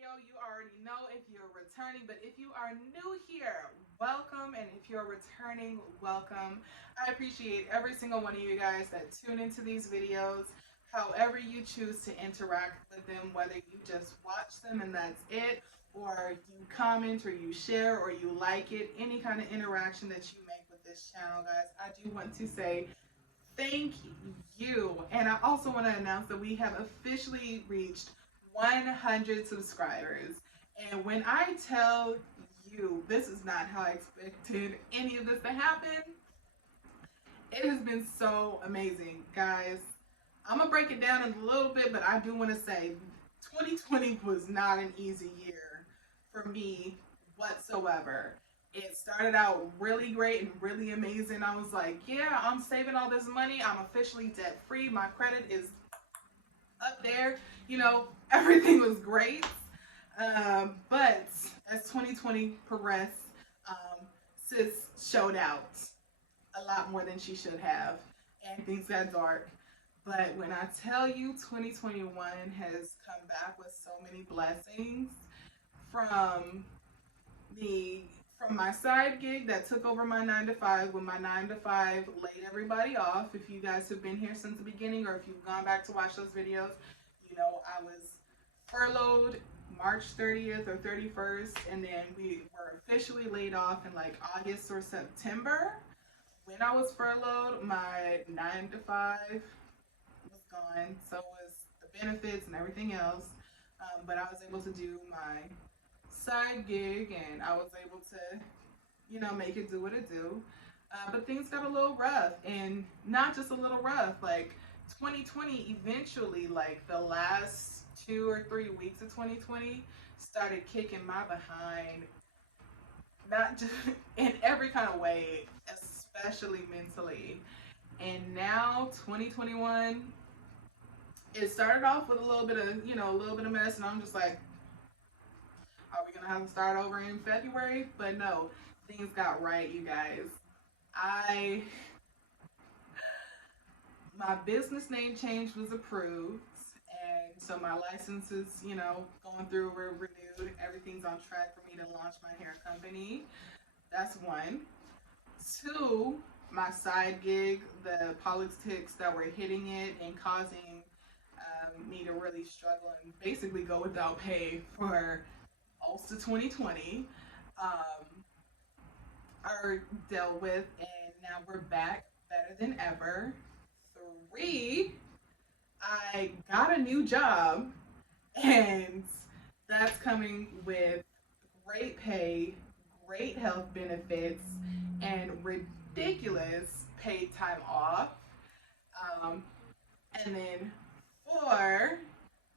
video, you already know if you're returning, but if you are new here, welcome, and if you're returning, welcome. I appreciate every single one of you guys that tune into these videos, however you choose to interact with them, whether you just watch them and that's it, or you comment, or you share, or you like it, any kind of interaction that you make with this channel, guys. I do want to say thank you. And I also want to announce that we have officially reached 100 subscribers. And when I tell you, this is not how I expected any of this to happen, it has been so amazing, guys. I'm going to break it down in a little bit, but I do want to say 2020 was not an easy year for me whatsoever. It started out really great and really amazing. I was like, yeah, I'm saving all this money. I'm officially debt free. My credit is up there. Everything was great. But as 2020 progressed, sis showed out a lot more than she should have, and things got dark. But when I tell you 2021 has come back with so many blessings from my side gig that took over my 9 to 5, when my 9 to 5 laid everybody off. If you guys have been here since the beginning, or if you've gone back to watch those videos, I was furloughed March 30th or 31st, and then we were officially laid off in like August or September. When I was furloughed, my 9 to 5 was gone, so was the benefits and everything else. But I was able to do my side gig, and I was able to, make it do what it do. But things got a little rough, and not just a little rough. Like 2020, eventually, like the last 2 or 3 weeks of 2020, started kicking my behind. Not just in every kind of way, especially mentally. And now 2021, it started off with a little bit of mess, and I'm just like, are we gonna have to start over in February? But no, things got right, you guys. My business name change was approved, and so my license is, going through, we're renewed. Everything's on track for me to launch my hair company. That's one. Two, my side gig, the politics that were hitting it and causing me to really struggle and basically go without pay for most of 2020, are dealt with, and now we're back better than ever. Three, I got a new job, and that's coming with great pay, great health benefits, and ridiculous paid time off. Um, and then four,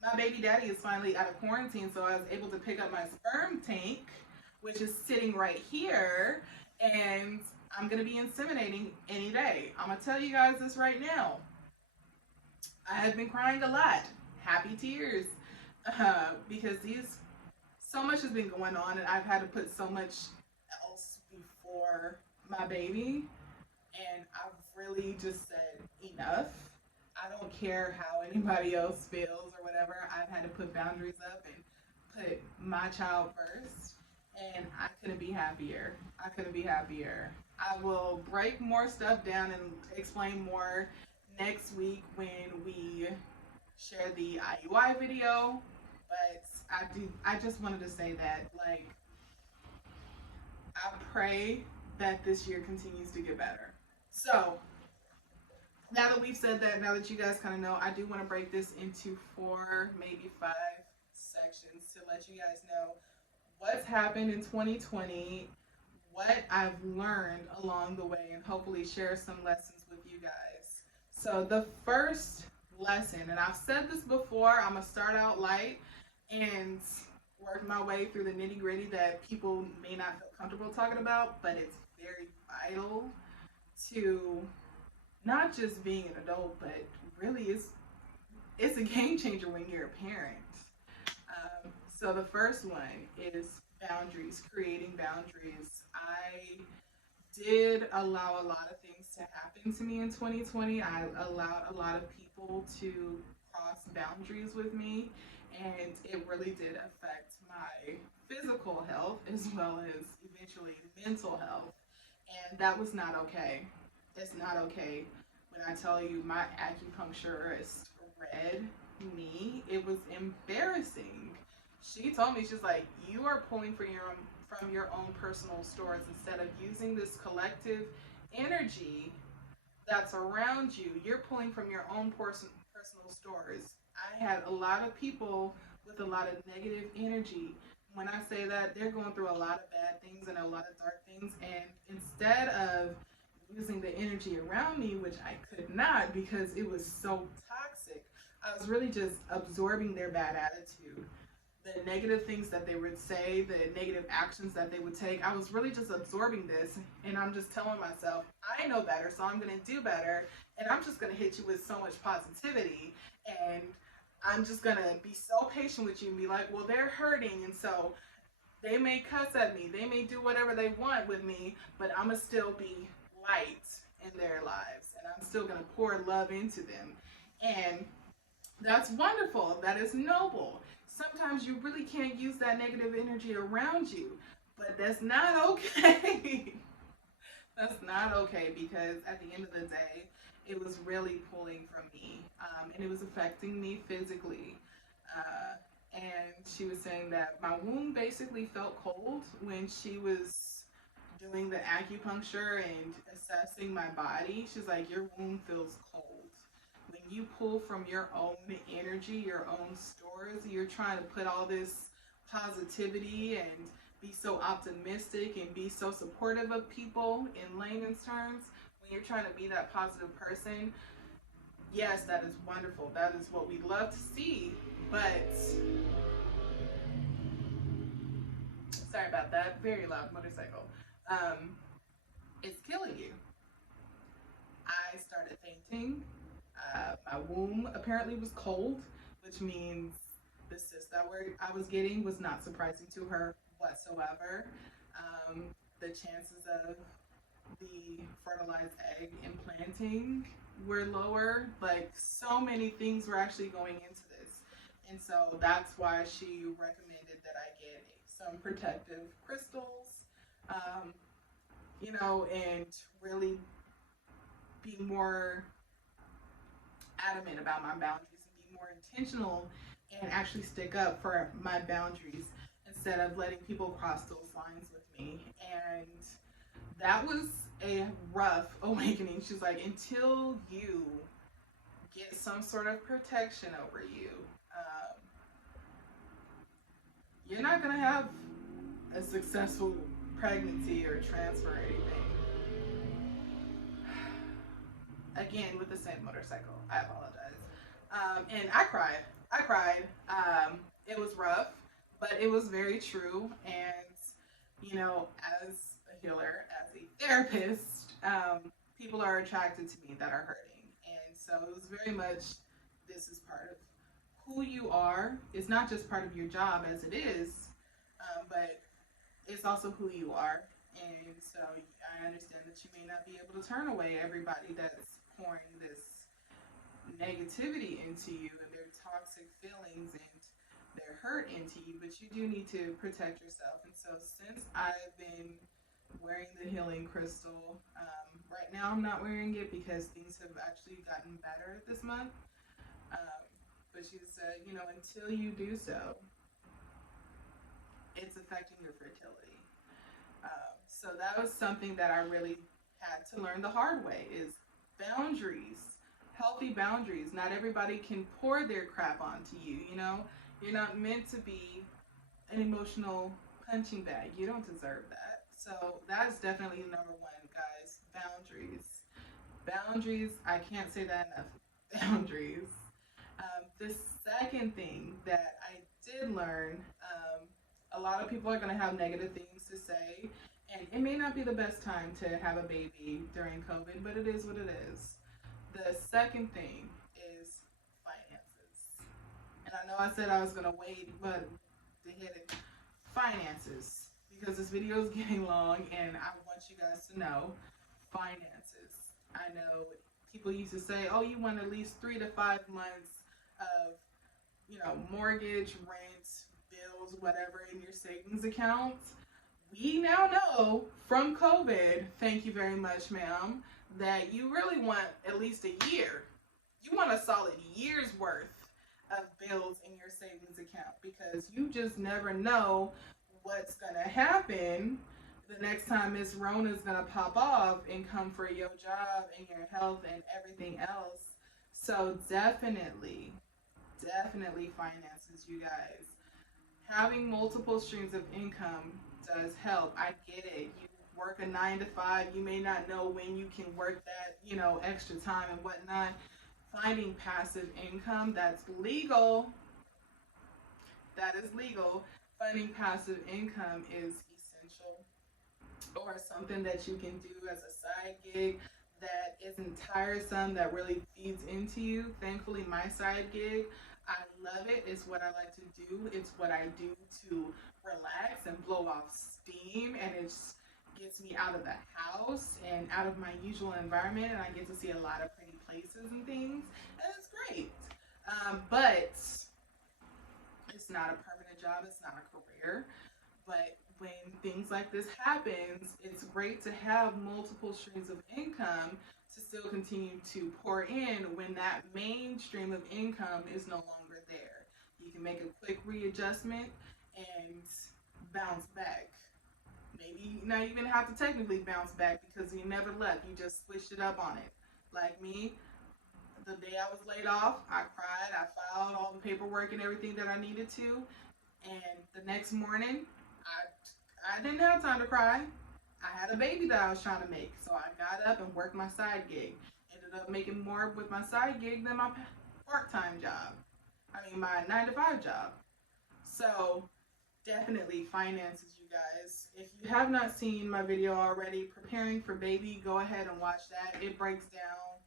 my baby daddy is finally out of quarantine, so I was able to pick up my sperm tank, which is sitting right here, and I'm going to be inseminating any day. I'm going to tell you guys this right now. I have been crying a lot. Happy tears. Because so much has been going on, and I've had to put so much else before my baby, and I've really just said enough. I don't care how anybody else feels or whatever. I've had to put boundaries up and put my child first, and I couldn't be happier. I couldn't be happier. I will break more stuff down and explain more next week when we share the IUI video, but I just wanted to say that, like, I pray that this year continues to get better. So now that we've said that, now that you guys kind of know, I do want to break this into 4, maybe 5 sections to let you guys know what's happened in 2020, what I've learned along the way, and hopefully share some lessons with you guys. So the first lesson, and I've said this before, I'm going to start out light and work my way through the nitty gritty that people may not feel comfortable talking about, but it's very vital to not just being an adult, but really it's a game changer when you're a parent. So the first one is boundaries, creating boundaries. I did allow a lot of things to happen to me in 2020. I allowed a lot of people to cross boundaries with me, and it really did affect my physical health as well as eventually mental health. And that was not okay. It's not okay. When I tell you my acupuncturist read me, it was embarrassing. She told me, she's like, you are pulling from your own personal stores instead of using this collective energy that's around you. You're pulling from your own personal stores. I had a lot of people with a lot of negative energy. When I say that, they're going through a lot of bad things and a lot of dark things. And instead of using the energy around me, which I could not because it was so toxic, I was really just absorbing their bad attitude, the negative things that they would say, the negative actions that they would take. I was really just absorbing this, and I'm just telling myself, I know better, so I'm going to do better, and I'm just going to hit you with so much positivity, and I'm just going to be so patient with you and be like, well, they're hurting, and so they may cuss at me, they may do whatever they want with me, but I'm going to still be light in their lives, and I'm still going to pour love into them. And that's wonderful. That is noble. Sometimes you really can't use that negative energy around you, but that's not okay. That's not okay because at the end of the day, it was really pulling from me, and it was affecting me physically. And she was saying that my womb basically felt cold when she was doing the acupuncture and assessing my body. She's like, your womb feels cold. When you pull from your own energy, your own stores, you're trying to put all this positivity and be so optimistic and be so supportive of people in layman's terms. When you're trying to be that positive person, yes, that is wonderful. That is what we love to see. But sorry about that. Very loud motorcycle. Um, it's killing you. I started fainting. My womb apparently was cold, which means the cyst that I was getting was not surprising to her whatsoever. The chances of the fertilized egg implanting were lower. Like, so many things were actually going into this. And so that's why she recommended that I get some protective crystals, um, and really be more adamant about my boundaries and be more intentional and actually stick up for my boundaries instead of letting people cross those lines with me. And that was a rough awakening. She's like, until you get some sort of protection over you, um, you're not going to have a successful pregnancy or transfer or anything. Again, with the same motorcycle. I apologize. And I cried. I cried. It was rough, but it was very true. And, as a healer, as a therapist, people are attracted to me that are hurting. And so it was very much, this is part of who you are. It's not just part of your job as it is, but it's also who you are. And so I understand that you may not be able to turn away everybody that's pouring this negativity into you and their toxic feelings and their hurt into you, but you do need to protect yourself. And so since I've been wearing the healing crystal, right now I'm not wearing it because things have actually gotten better this month. But she said, until you do so, it's affecting your fertility. So that was something that I really had to learn the hard way is boundaries, healthy boundaries. Not everybody can pour their crap onto you, You're not meant to be an emotional punching bag. You don't deserve that. So that's definitely number one, guys. Boundaries. Boundaries, I can't say that enough. Boundaries. The second thing that I did learn, a lot of people are going to have negative things to say, and it may not be the best time to have a baby during COVID, but it is what it is. The second thing is finances. And I know I said I was going to wait, but to hit it, finances, because this video is getting long, and I want you guys to know finances. I know people used to say, oh, you want at least 3 to 5 months of mortgage, rent, bills, whatever in your savings account. We now know from COVID, thank you very much, ma'am, that you really want at least a year. You want a solid year's worth of bills in your savings account because you just never know what's going to happen the next time Miss Rona is going to pop off and come for your job and your health and everything else. So definitely finances, you guys. Having multiple streams of income does help. I get it. You work a 9 to 5, you may not know when you can work that, extra time and whatnot. Finding passive income that is legal. Finding passive income is essential, or something that you can do as a side gig that isn't tiresome, that really feeds into you. Thankfully, my side gig, I love it. It's what I like to do. It's what I do to relax and blow off steam, and it gets me out of the house and out of my usual environment, and I get to see a lot of pretty places and things, and it's great. But it's not a permanent job. It's not a career. But when things like this happens, it's great to have multiple streams of income to still continue to pour in when that main stream of income is no longer there. You can make a quick readjustment and bounce back. Maybe not even have to technically bounce back because you never left. You just switched it up on it. Like me, the day I was laid off, I cried. I filed all the paperwork and everything that I needed to. And the next morning, I didn't have time to cry. I had a baby that I was trying to make. So I got up and worked my side gig. Ended up making more with my side gig than my part-time job. I mean, my 9 to 5 job. So definitely finances, you guys. If you have not seen my video already, preparing for baby, go ahead and watch that. It breaks down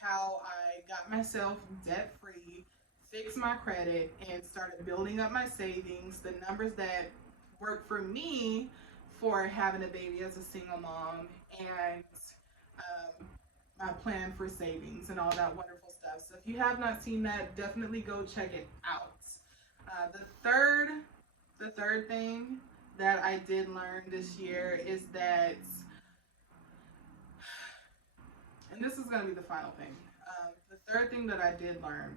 how I got myself debt free, fixed my credit, and started building up my savings. The numbers that work for me for having a baby as a single mom, and my plan for savings and all that wonderful stuff. So if you have not seen that, definitely go check it out. The third thing that I did learn this year is that, and this is going to be the final thing. The third thing that I did learn,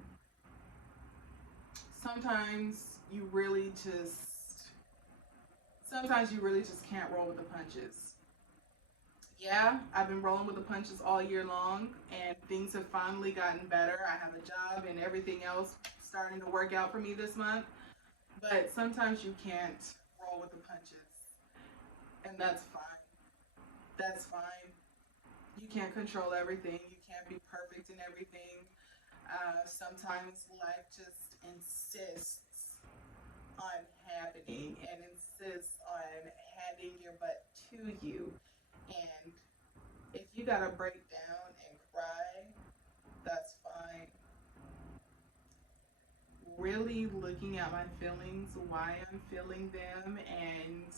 sometimes you really just can't roll with the punches. Yeah, I've been rolling with the punches all year long, and things have finally gotten better. I have a job and everything else starting to work out for me this month. But sometimes you can't roll with the punches, and that's fine. That's fine. You can't control everything. You can't be perfect in everything. Sometimes life just insists on happening and insists on handing your butt to you. And if you gotta break down and cry, that's fine. Really looking at my feelings, why I'm feeling them, and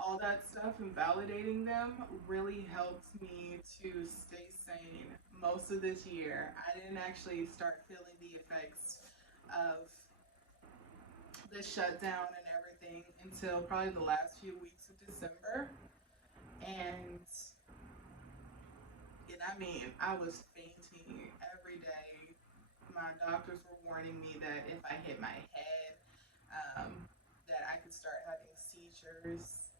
all that stuff, and validating them really helped me to stay sane most of this year. I didn't actually start feeling the effects of the shutdown and everything until probably the last few weeks of December. And I mean, I was fainting every day. My doctors were warning me that if I hit my head, that I could start having seizures.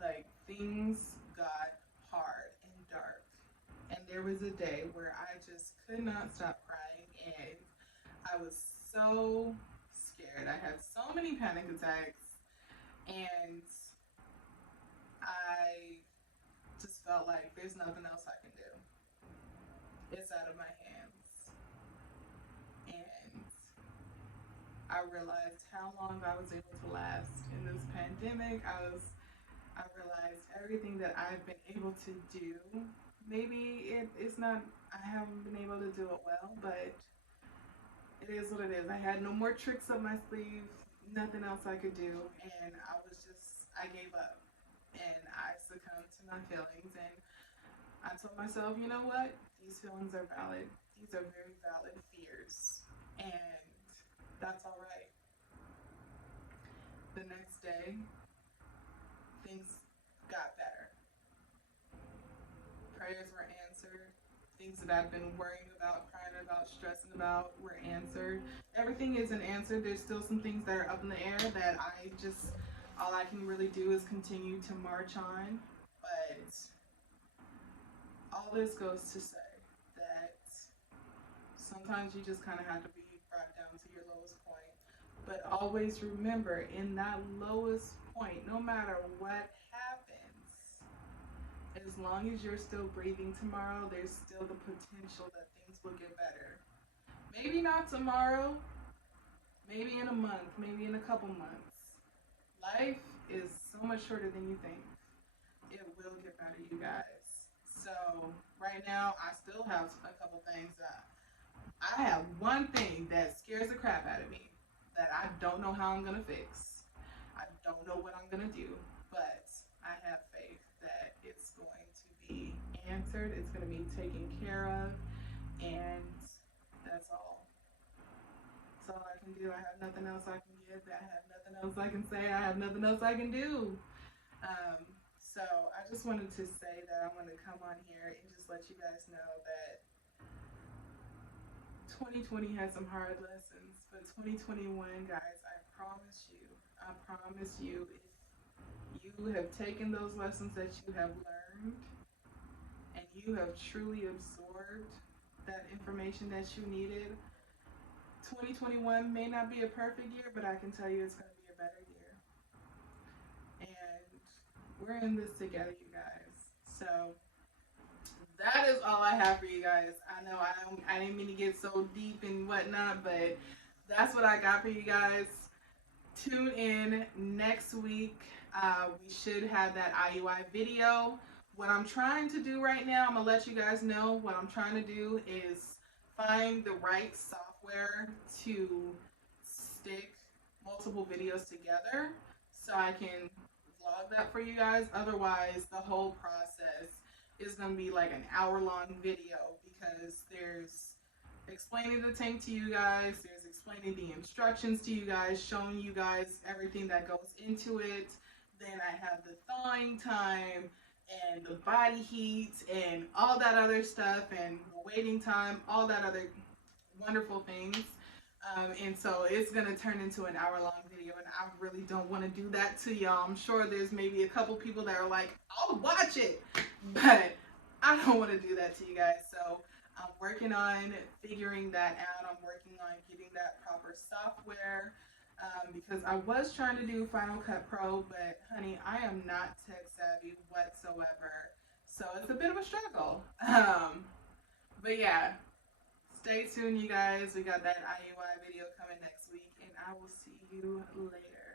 Like, things got hard and dark. And there was a day where I just could not stop crying, and I was so scared. I had so many panic attacks, and I just felt like there's nothing else I can do. It's out of my hands. And I realized how long I was able to last in this pandemic. I realized everything that I've been able to do. Maybe it's not, I haven't been able to do it well, but it is what it is. I had no more tricks up my sleeve, nothing else I could do, and I gave up. And I succumbed to my feelings, and I told myself, you know what? These feelings are valid. These are very valid fears. And That's all right. The next day, things got better. Prayers were answered. Things that I've been worrying about, crying about, stressing about were answered. Everything isn't answered. There's still some things that are up in the air that all I can really do is continue to march on. But all this goes to say that sometimes you just kind of have to be brought down to your lowest point. But always remember, in that lowest point, no matter what happens, as long as you're still breathing tomorrow, there's still the potential that things will get better. Maybe not tomorrow, maybe in a month, maybe in a couple months. Life is so much shorter than you think. It will get better, you guys. So, right now, I still have a couple things that I have one thing that scares the crap out of me that I don't know how I'm going to fix. I don't know what I'm going to do, but I have faith that it's going to be answered, it's going to be taken care of, and that's all. That's all I can do. I have nothing else I can give. I have nothing else I can say. I have nothing else I can do. So I just wanted to say that I want to come on here and just let you guys know that 2020 had some hard lessons, but 2021, guys, I promise you, if you have taken those lessons that you have learned and you have truly absorbed that information that you needed, 2021 may not be a perfect year, but I can tell you it's going to be a better year. And we're in this together, you guys. So that is all I have for you guys. I know I didn't mean to get so deep and whatnot, but that's what I got for you guys. Tune in next week. We should have that IUI video. What I'm trying to do right now, I'm going to let you guys know what I'm trying to do is find the right software to stick multiple videos together so I can vlog that for you guys. Otherwise, the whole process is going to be like an hour-long video because there's explaining the tank to you guys, there's explaining the instructions to you guys, showing you guys everything that goes into it. Then I have the thawing time and the body heat and all that other stuff and the waiting time, all that other wonderful things. And so it's going to turn into an hour-long video, and I really don't want to do that to y'all. I'm sure there's maybe a couple people that are like, I'll watch it, but I don't want to do that to you guys. So I'm working on figuring that out. I'm working on getting that proper software because I was trying to do Final Cut Pro, but honey, I am not tech savvy whatsoever. So it's a bit of a struggle. But yeah. Stay tuned, you guys. We got that IUI video coming next week, and I will see you later.